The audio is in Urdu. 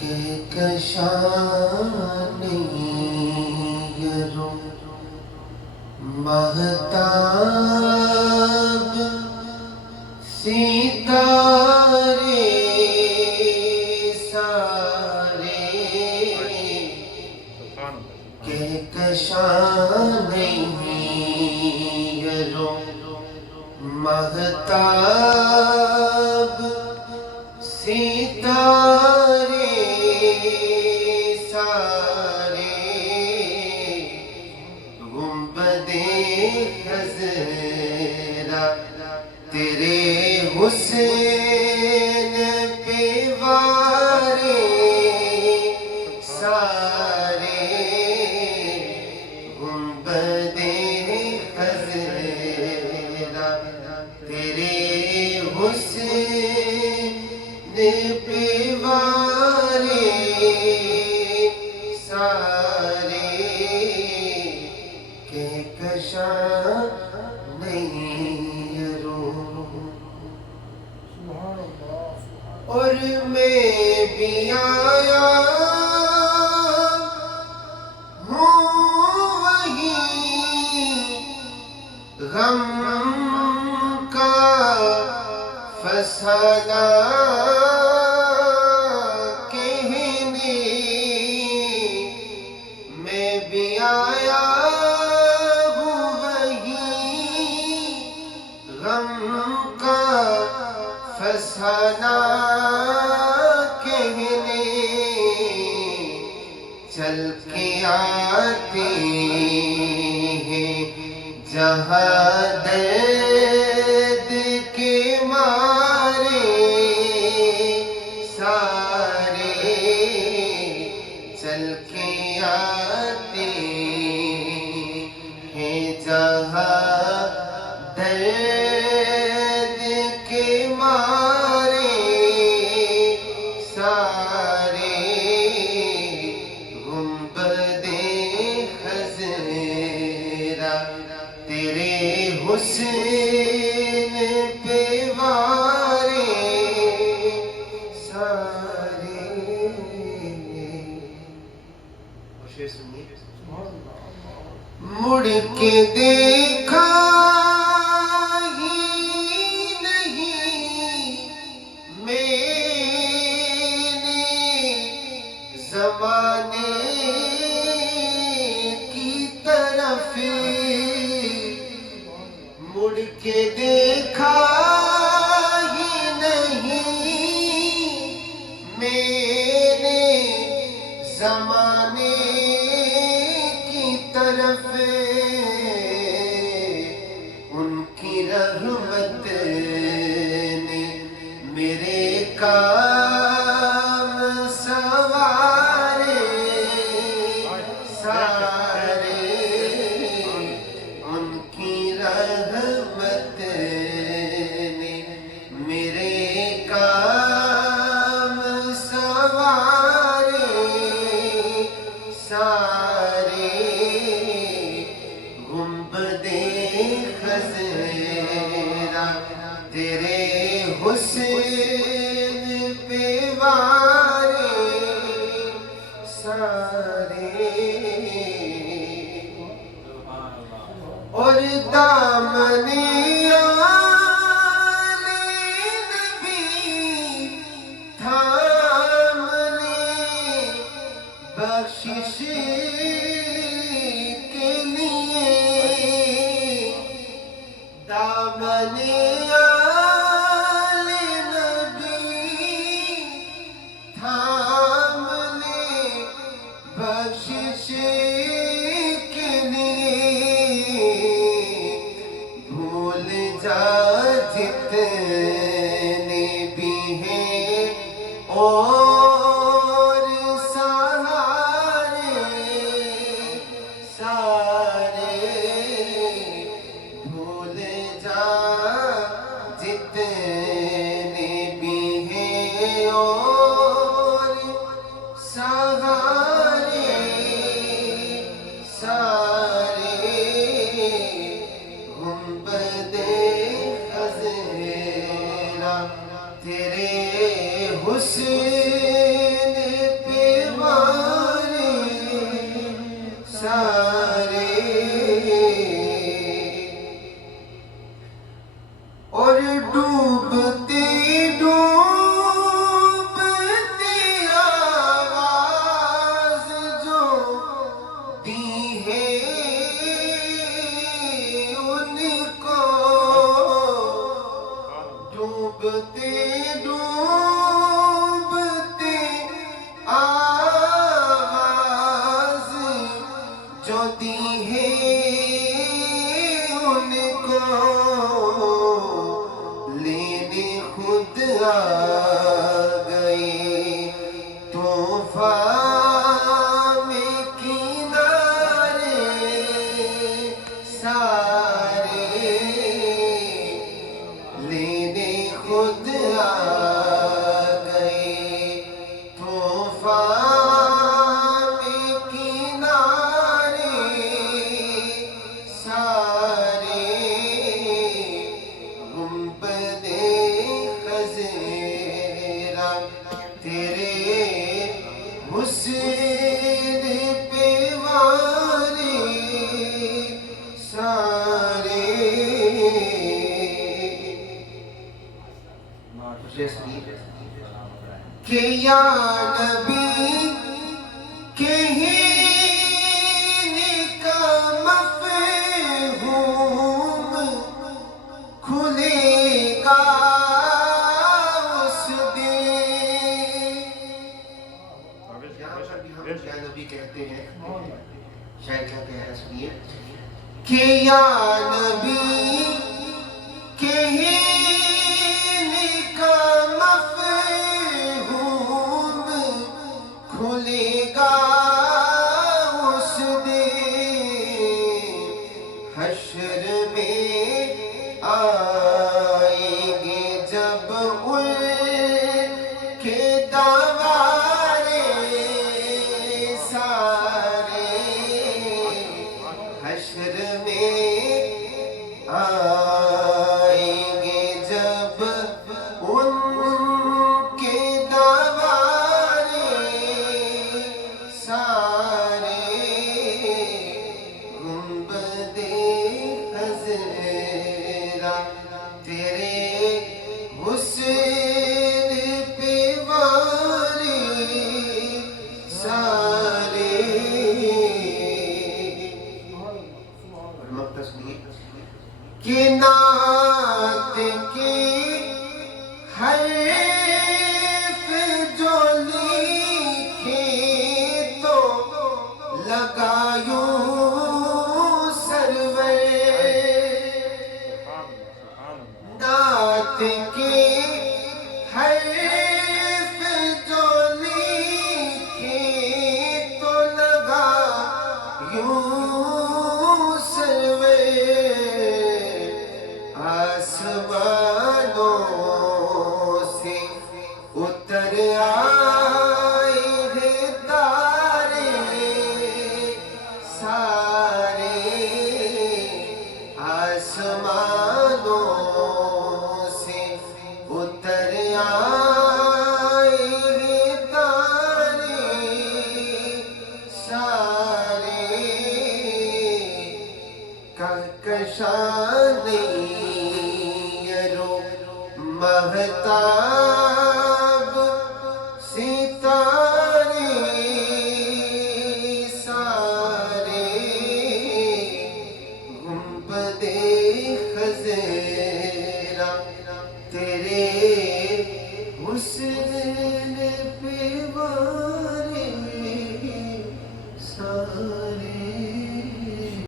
کہکشان یرو مہتاب ستارے سارے کہکشان یرو مہتاب ستارے سارے گنبد خضرا تیرے حسین پہ وارے سارے گنبد خضرا تیرے حسین پہ وارے سارے کہکشاں اور میں بھی آیا ہوں وہی غم کا فسانہ کہنے میں بھی آیا ہوں وہی غم کا فسانہ کہنے چل کے آتے ہیں جہاں درد کے مارے سارے چل کے آتے ہیں جہاں درد کے مارے سارے گنبد خضرا تیرے حسین پہ وارے سارے مڑ کے دیکھا زمانے کی طرف مڑ کے دیکھا ہی نہیں میں نے زمانے کی طرف ان کی رحمت نے میرے کام سوارے سارے ان کی رحمت نے میرے کام سوارے سارے گنبد خضرا تیرے حسین پہ وارے سارے اور دامن آل نبی تھام لے بخشش کے لیے دامن آل نبی تھام لے بخشش کے لیے بھول جا جتنے بھی ہیں اور سہارے سارے بھول جا جتنے بھی ہیں اور ہوتی ہے ان کو لینے خود آ گئے طوفان میں کنارے سارے لینے خود آ گئے طوفان میں کنارے سارے گنبد خضرا تیرے حسن پہ وارے سارے کہ یا نبی کہنے کا مفہوم کھلے گا اس دن. یہاں پر بھی ہم یا نبی کہتے ہیں. شاید کیا کہہ رہا ہے سنیے کہ یا نبی کہنے کا مفہوم کھلے گا اس دن حشر میں آئیں گے جب ان کے دوارے سارے حشر میں آئیں گے جب ان کے دوارے سارے گنبد خضرا تیرے حسن پہ وارے سارے. مقتص نہیں کہ نعت کے حرف جو لکھے تو لگا یوں سرور نعت کے حرف جو لکھے تو لگا یوں سرور آسمانوں سے اتر آئے ہیں تارے سارے آسمانوں سے اتر آئے ہیں تارے سارے کہکشاں نیرو مہتاب ستارے سارے گنبد خضرا تیرے